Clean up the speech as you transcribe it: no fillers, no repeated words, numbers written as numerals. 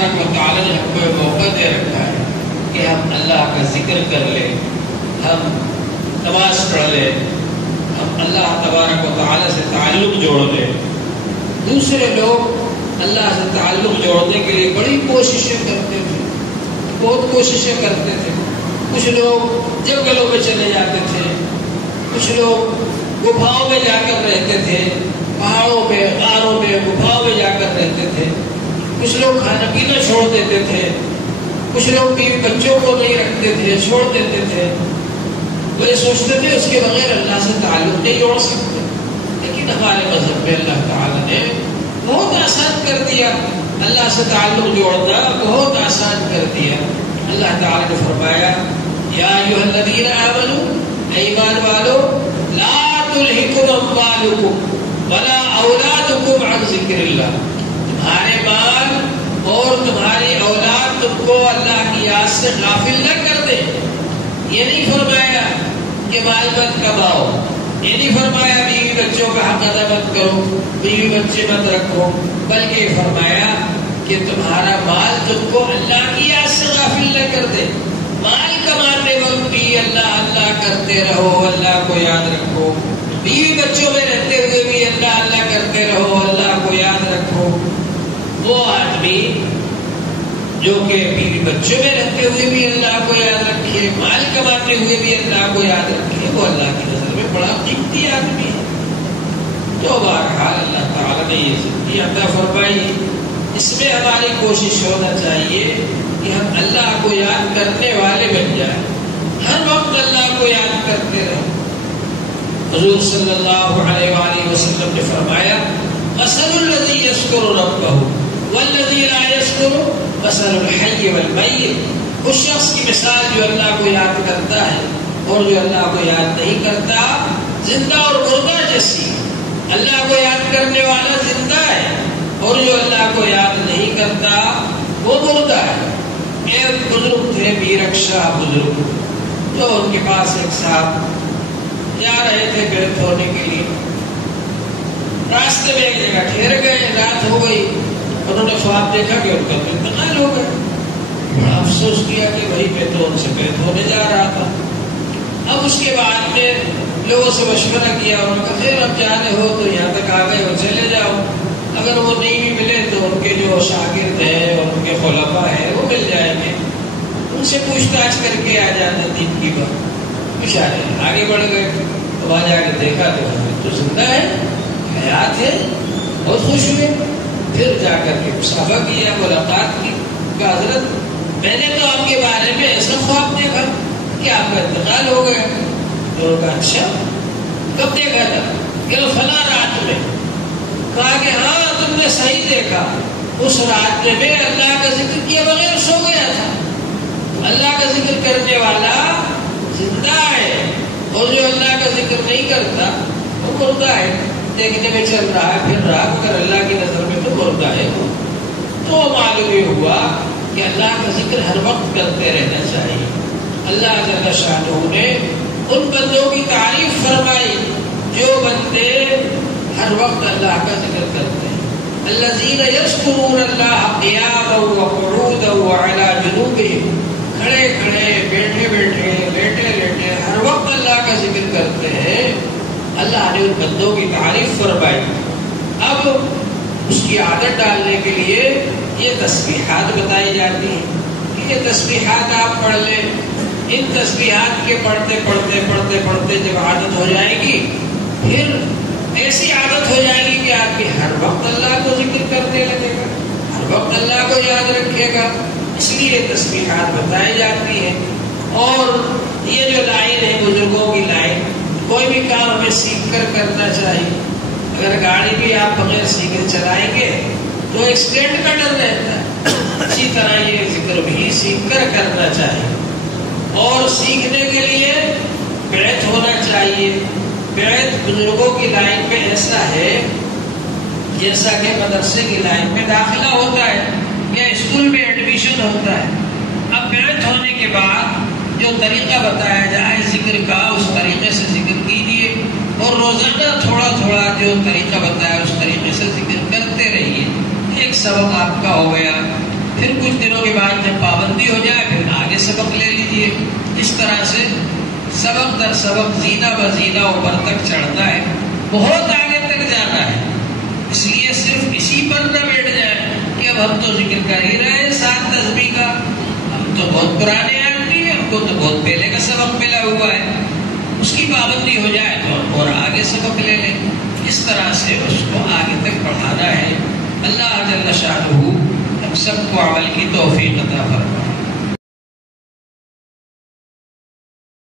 تبارک و تعالیٰ نے ہم کو یہ موقع دے رکھا ہے کہ ہم اللہ کا ذکر کر لیں، ہم نماز پڑھ لیں، ہم اللہ تبارک و تعالیٰ سے تعلق جوڑ لیں۔ دوسرے لوگ اللہ سے تعلق جوڑنے کے لیے بڑی کوششیں کرتے تھے، بہت کوششیں کرتے تھے۔ کچھ لوگ جنگلوں میں چلے جاتے تھے، کچھ لوگ گپھاؤں میں جا کر رہتے تھے، پہاڑوں میں، غاروں میں، گپھاؤں میں جا کر رہتے تھے۔ کچھ لوگ کھانا پینا چھوڑ دیتے تھے، کچھ لوگ بیوی بچوں کو نہیں رکھتے تھے، چھوڑ دیتے تھے۔ وہ یہ سوچتے تھے اس کے بغیر اللہ سے تعلق نہیں جوڑ سکتے، لیکن ہمارے مذہب میں اللہ تعالیٰ نے بہت آسان کر دیا، اللہ سے تعلق جوڑنا بہت آسان کر دیا۔ اللہ تعالیٰ نے فرمایا یا ایھا الذین آمنوا، اے ایمان والو، لا تلہکم اموالکم ولا اولادکم عن ذکر اللہ، تمہارے مال اور تمہاری اولاد تم کو اللہ کی یاد سے غافل نہ کر دے۔ یہ نہیں فرمایا کہ مال مت کماؤ، یہ نہیں فرمایا بیوی بچوں کا حق ادا مت کرو، بیوی بچے مت رکھو، بلکہ یہ فرمایا کہ تمہارا مال تم کو اللہ کی یاد سے غافل نہ کر دے۔ مال کماتے وقت بھی اللہ اللہ کرتے رہو، اللہ کو یاد رکھو، بیوی بچوں میں رہتے ہوئے بھی اللہ اللہ کرتے رہو، اللہ کو یاد رکھو۔ وہ آدمی جو کہ بیوی بچوں میں رہتے ہوئے بھی اللہ کو یاد رکھے، مال کماتے ہوئے بھی اللہ کو یاد رکھے، وہ اللہ کی نظر میں بڑا قیمتی آدمی ہے۔ تو بہرحال اللہ تعالیٰ نے یہ زندگی عطا فرمائی، اس میں ہماری کوشش ہونا چاہیے کہ ہم اللہ کو یاد کرنے والے بن جائیں، ہر وقت اللہ کو یاد کرتے رہیں۔ حضور صلی اللہ علیہ وآلہ وسلم نے فرمایا مثل الذی یذکر ربہ والذی لا یذکر مثل الحی والمیت، اس شخص کی مثال جو اللہ کو یاد کرتا ہے اور جو اللہ کو یاد نہیں کرتا زندہ اور مردہ جیسی۔ اللہ کو یاد کرنے والا زندہ ہے اور جو اللہ کو یاد نہیں کرتا وہ مردہ ہے۔ ایک بزرگ تھے، میر شاہ بزرگ، تو ان کے پاس ایک صاحب جا رہے تھے بیعت ہونے کے لیے، راستے میں ایک جگہ ٹھہر گئے، رات ہو گئی، انہوں نے خواب دیکھا کہ ان کا تو انتقال ہو گیا۔ بڑا افسوس کیا کہ وہی پہ تو ان سے بیعت ہونے جا رہا تھا۔ اب اس کے بعد میں لوگوں سے مشورہ کیا، انہوں نے کہا پھر اب جانے ہو تو یہاں تک آ گئے ہو، چلے جاؤ، اگر وہ نہیں بھی ملے تو ان کے جو شاگرد ہیں اور ان کے خلفاء ہیں وہ مل جائیں گے، ان سے پوچھ تاچھ کر کے آ جانا دین کی بات۔ اشارے آگے بڑھ گئے، تو وہاں جا کے دیکھا تو زندہ ہے، حیات ہے، بہت خوش ہوئے۔ پھر جا کر کے مصافحہ کیا، ملاقات کی، کہ حضرت میں نے تو آپ کے بارے میں ایسا خواب دیکھا کہ آپ کا انتقال ہو گیا۔ تو انہوں نے کہا اچھا کب دیکھا تھا؟ کہ فلاں رات میں۔ کہا کہ ہاں تم نے صحیح دیکھا، اس رات میں میں اللہ کا ذکر کیے بغیر سو گیا تھا۔ اللہ کا ذکر کرنے والا زندہ ہے اور جو اللہ کا ذکر نہیں کرتا وہ مردہ ہے، دیکھنے میں چل رہا ہے، پھر رہا، مگر اللہ کی نظر میں تو مردہ ہے۔ تو معلوم یہ ہوا کہ اللہ کا ذکر ہر وقت کرتے رہنا چاہیے۔ اللہ جل شانہ نے ان بندوں کی تعریف فرمائی جو بندے ہر وقت اللہ کا ذکر کرتے ہیں۔ الذین یذکرون اللہ قیاما وقعودا وعلی جنوبہم، کھڑے کھڑے، بیٹھے بیٹھے، لیٹے لیٹے، ہر وقت اللہ کا ذکر کرتے ہیں۔ اللہ نے ان بندوں کی تعریف فرمائی۔ اب اس کی عادت ڈالنے کے لیے یہ تسبیحات بتائی جاتی ہیں کہ یہ تسبیحات آپ پڑھ لیں۔ ان تسبیحات کے پڑھتے پڑھتے پڑھتے پڑھتے جب عادت ہو جائے گی، پھر ایسی عادت ہو جائے گی کہ آپ کی ہر وقت اللہ کو ذکر کرنے لگے گا، ہر وقت اللہ کو یاد رکھے گا۔ اس لیے تسبیحات بتائی جاتی ہیں۔ اور یہ جو لائن ہے بزرگوں کی لائن، کوئی بھی کام ہمیں سیکھ کر کرنا چاہیے۔ اگر گاڑی بھی آپ بغیر سیکھے چلائیں گے تو ایکسیڈنٹ کا ڈر رہتا ہے، اسی طرح یہ ذکر بھی سیکھ کر کرنا چاہیے۔ اور سیکھنے کے لیے بیعت ہونا چاہیے۔ بیعت بزرگوں کی لائن میں ایسا ہے جیسا کہ مدرسے کی لائن میں داخلہ ہوتا ہے یا اسکول میں ایڈمیشن ہوتا ہے۔ اب بیعت ہونے کے بعد جو طریقہ بتایا جائے ذکر کا، اس طریقے سے ذکر کیجیے اور روزانہ تھوڑا تھوڑا جو طریقہ بتایا اس طریقے سے ذکر کرتے رہیے۔ ایک سبق آپ کا ہو گیا، پھر پھر کچھ دنوں کے بعد جب پابندی ہو جائے پھر آگے سبق لے لیجیے. اس طرح سے سبق در سبق زینہ بزینہ اوپر تک چڑھتا ہے. بہت آگے تک جانا ہے. اس لیے صرف اسی پر نہ بیٹھ جائیں کہ اب ہم تو ذکر کر ہی رہے ہیں 7 تسبیح کا, ہم تو بہت پرانے آدمی ہیں, ہم کو تو بہت پہلے کا سبق ملا ہوا ہے. اس کی پابندی ہو جائے تو اور آگے سبق لے لیں. اس طرح سے اس کو آگے تک بڑھانا ہے. اللہ جل شانہ ہم سب کو عمل کی توفیق عطا فرمائے.